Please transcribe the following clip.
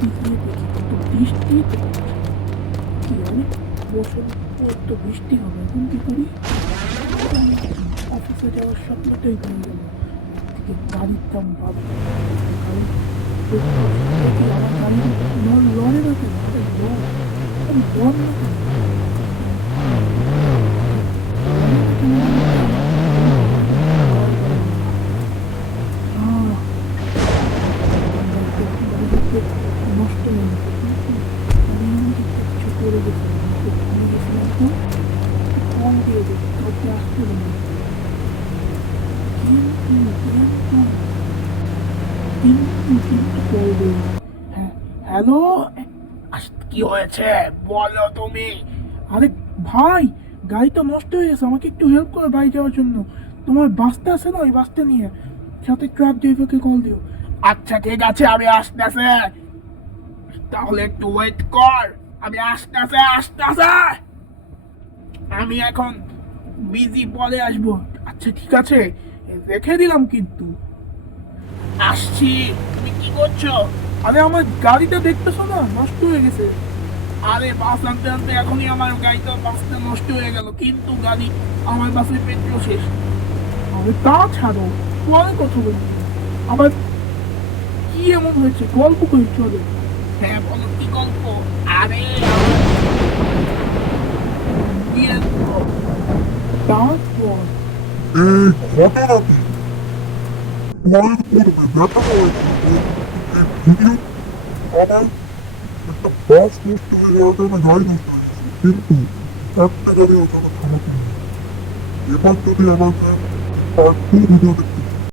দিক দেখি কিন্তু বৃষ্টি, কি জানি বসন্ত তো বৃষ্টি হবে, এখন কী করি? অফিসে যাওয়ার স্বপ্নটাই ভুলে যাব থেকে গাড়ির দাম পাবো কারণ লড়ে রাখে লড় আমি লড় হ্যালো? কি হয়েছে? বলো তুমি। আরে ভাই গাড়ি তো নষ্ট হয়ে গেছে, আমাকে একটু হেল্প করো বাড়ি যাওয়ার জন্য। তোমার বাসটা আছে না ওই বাসটা নিয়ে? সাথে ট্রাক ড্রাইভারকে কল দিও। আচ্ছা ঠিক আছে, আমি আসতেছে। তাহলে একটু ওয়েট কর। আমি আসতেছে আসতেছে। আমি এখন বিজি পরে আসব। আচ্ছা ঠিক আছে। রেখে দিলাম কিন্তু। আসছি। তুমি কি করছ? আরে, আমার গাড়িটা দেখতেছো না? নষ্ট হয়ে গেছে। আরে, বাস আনতে আনতে এখনই আমার গাড়িটা বাসটা নষ্ট হয়ে গেল। কিন্তু গাড়ি আমার বাসে পেট্রো শেষ। আরে, তা ছাড়ো। পরে কথা বলছি আবার কি এমন হয়েছে? গল্প করি, চলো। হ্যাঁ বলো কি গল্প আরে বিয়ের পর তারপর এই ঘটনাটি পরের পূর্বে দেখানো হয়েছে যে এই ভিডিও আমার একটা বাস নষ্ট হয়ে যাওয়ার কারণে গাড়ি নষ্ট হয়েছে কিন্তু একটা গাড়ি ওখানে থামাতে নেই